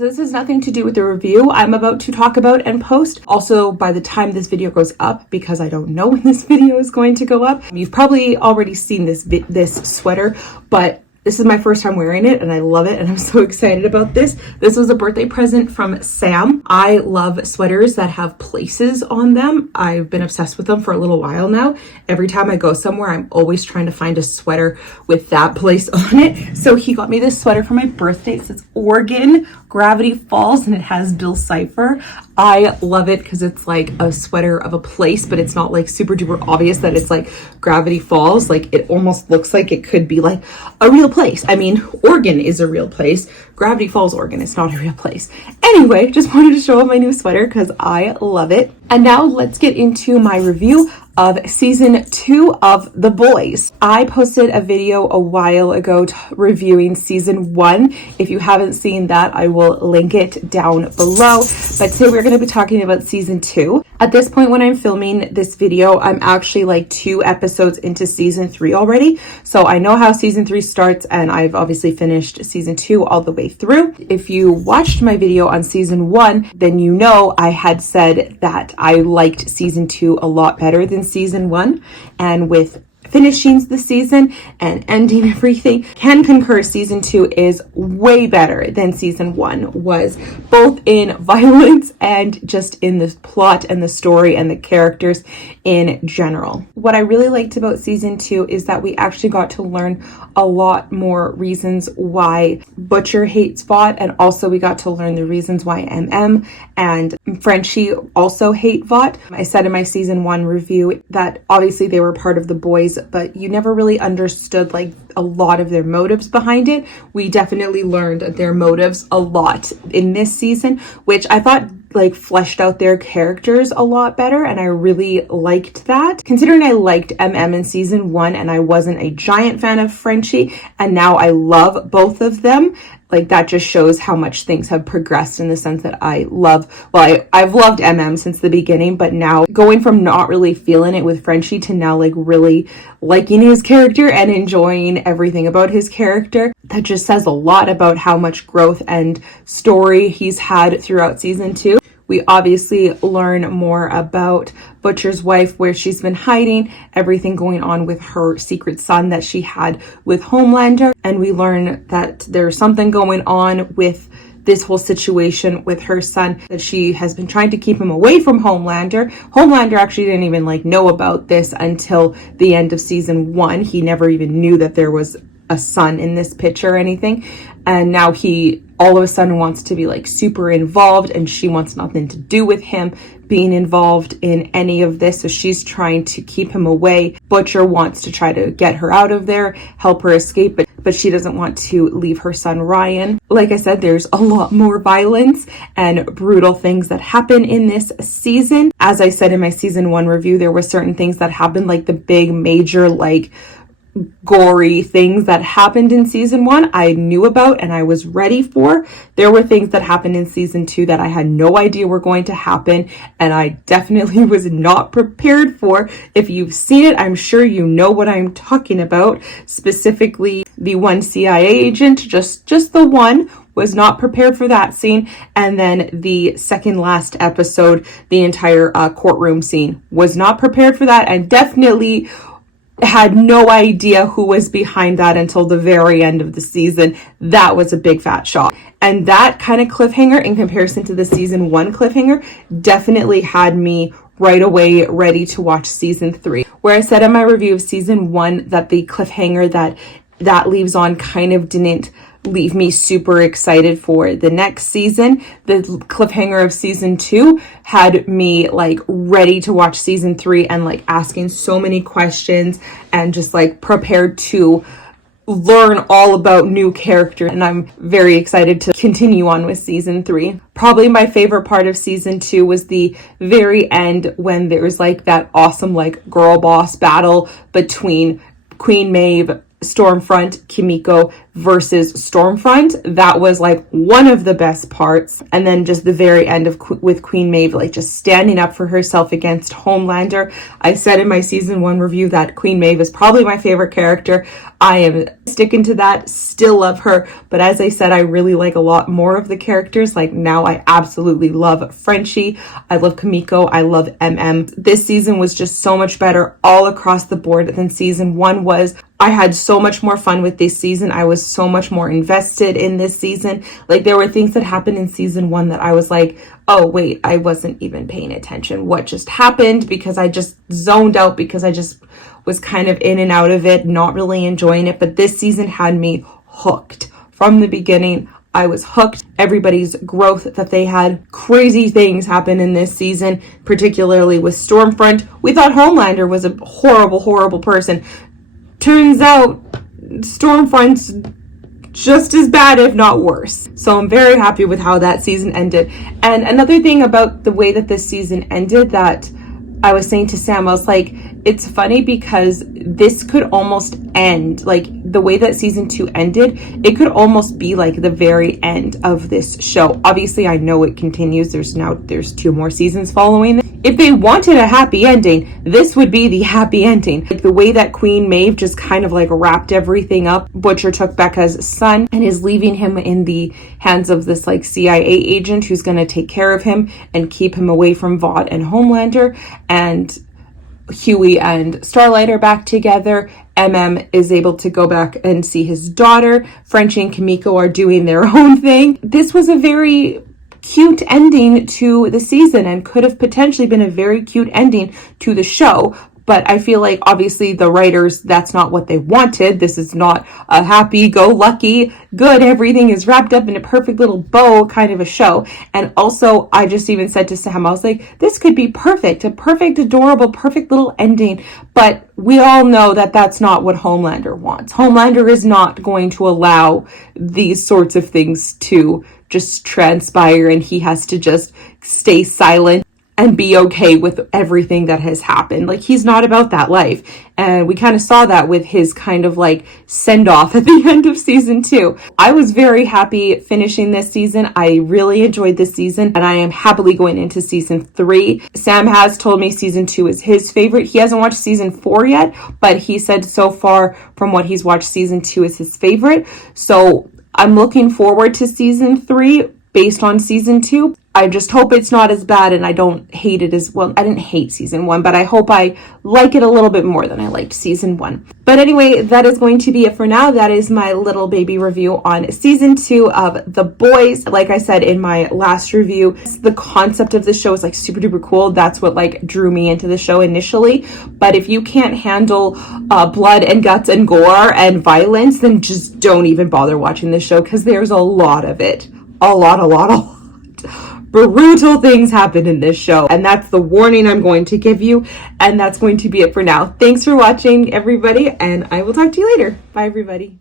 So this has nothing to do with the review I'm about to talk about and post. Also, by the time this video goes up, because I don't know when this video is going to go up, you've probably already seen this sweater, but this is my first time wearing it and I love it and I'm so excited about this. This was a birthday present from Sam. I love sweaters that have places on them. I've been obsessed with them for a little while now. Every time I go somewhere, I'm always trying to find a sweater with that place on it. So he got me this sweater for my birthday. It says Oregon Gravity Falls and it has Bill Cipher. I love it because it's like a sweater of a place, but it's not like super duper obvious that it's like Gravity Falls. Like it almost looks like it could be like a real place. I mean, Oregon is a real place. Gravity Falls, Oregon is not a real place. Anyway, just wanted to show off my new sweater because I love it. And now let's get into my review of season 2 of The Boys. I posted a video a while ago reviewing season 1. If you haven't seen that, I will link it down below. But today we're going to be talking about season 2. At this point when I'm filming this video, I'm actually like 2 episodes into season 3 already. So I know how season 3 starts and I've obviously finished season 2 all the way through. If you watched my video on season 1, then you know I had said that I liked season 2 a lot better than season 1, and with finishing the season and ending everything, can concur season 2 is way better than season 1 was, both in violence and just in the plot and the story and the characters in general. What I really liked about season 2 is that we actually got to learn a lot more reasons why Butcher hates Vought, and also we got to learn the reasons why MM and Frenchie also hate Vought. I said in my season 1 review that obviously they were part of the boys, but you never really understood like a lot of their motives behind it. We definitely learned their motives a lot in this season, which I thought like fleshed out their characters a lot better, and I really liked that. Considering I liked MM in season 1 and I wasn't a giant fan of Frenchie, and now I love both of them, like that just shows how much things have progressed in the sense that I've loved MM since the beginning, but now going from not really feeling it with Frenchie to now like really liking his character and enjoying everything about his character, that just says a lot about how much growth and story he's had throughout season 2. We obviously learn more about Butcher's wife, where she's been hiding, everything going on with her secret son that she had with Homelander. And we learn that there's something going on with this whole situation with her son, that she has been trying to keep him away from Homelander. Homelander actually didn't even like know about this until the end of season 1. He never even knew that there was a son in this picture or anything. And now he all of a sudden wants to be like super involved, and she wants nothing to do with him being involved in any of this. So she's trying to keep him away. Butcher wants to try to get her out of there, help her escape, but she doesn't want to leave her son Ryan. Like I said, there's a lot more violence and brutal things that happen in this season. As I said in my season 1 review, there were certain things that happened, like the big major like gory things that happened in season 1 I knew about and I was ready for. There were things that happened in season 2 that I had no idea were going to happen, and I definitely was not prepared for. If you've seen it, I'm sure you know what I'm talking about. Specifically, the one CIA agent, just the one, was not prepared for that scene. And then the second last episode, the entire courtroom scene, was not prepared for that, and definitely had no idea who was behind that until the very end of the season. That was a big fat shock. And that kind of cliffhanger, in comparison to the season 1 cliffhanger, definitely had me right away ready to watch season 3. Where I said in my review of season 1 that the cliffhanger that leaves on kind of didn't leave me super excited for the next season. The cliffhanger of season 2 had me like ready to watch season 3 and like asking so many questions and just like prepared to learn all about new characters. And I'm very excited to continue on with season 3. Probably my favorite part of season 2 was the very end, when there was like that awesome like girl boss battle between Queen Maeve, Stormfront, Kimiko, versus Stormfront. That was like one of the best parts. And then just the very end of with Queen Maeve, like just standing up for herself against Homelander. I said in my season 1 review that Queen Maeve is probably my favorite character. I am sticking to that, still love her, but as I said, I really like a lot more of the characters. Like now I absolutely love Frenchie, I love Kimiko, I love MM. This season was just so much better all across the board than season 1 was. I had so much more fun with this season. I was so much more invested in this season. Like there were things that happened in season 1 that I was like, oh wait, I wasn't even paying attention. What just happened? Because I just zoned out, because I just was kind of in and out of it, not really enjoying it. But this season had me hooked from the beginning. I was hooked. Everybody's growth that they had, crazy things happen in this season, particularly with Stormfront. We thought Homelander was a horrible, horrible person. Turns out Stormfront's just as bad, if not worse. So I'm very happy with how that season ended. And another thing about the way that this season ended that I was saying to Sam, I was like, it's funny because this could almost end, like the way that season 2 ended, it could almost be like the very end of this show. Obviously, I know it continues. There's 2 more seasons following. If they wanted a happy ending, this would be the happy ending. Like the way that Queen Maeve just kind of like wrapped everything up. Butcher took Becca's son and is leaving him in the hands of this like CIA agent who's going to take care of him and keep him away from Vought and Homelander. And Huey and Starlight are back together. MM is able to go back and see his daughter. Frenchie and Kimiko are doing their own thing. This was a very cute ending to the season and could have potentially been a very cute ending to the show. But I feel like obviously the writers, that's not what they wanted. This is not a happy-go-lucky, good, everything is wrapped up in a perfect little bow kind of a show. And also, I just even said to Sam, I was like, this could be perfect, a perfect, adorable, perfect little ending. But we all know that that's not what Homelander wants. Homelander is not going to allow these sorts of things to just transpire, and he has to just stay silent and be okay with everything that has happened. Like, he's not about that life. And we kind of saw that with his kind of like send off at the end of season 2. I was very happy finishing this season. I really enjoyed this season, and I am happily going into season 3. Sam has told me season 2 is his favorite. He hasn't watched season 4 yet, but he said so far from what he's watched, season 2 is his favorite. So I'm looking forward to season 3 based on season 2. I just hope it's not as bad and I don't hate it as well. I didn't hate season 1, but I hope I like it a little bit more than I liked season 1. But anyway, that is going to be it for now. That is my little baby review on season 2 of The Boys. Like I said in my last review, the concept of the show is like super duper cool. That's what like drew me into the show initially. But if you can't handle blood and guts and gore and violence, then just don't even bother watching this show, because there's a lot of it. A lot. Brutal things happen in this show, and that's the warning I'm going to give you, and that's going to be it for now. Thanks for watching, everybody, and I will talk to you later. Bye, everybody.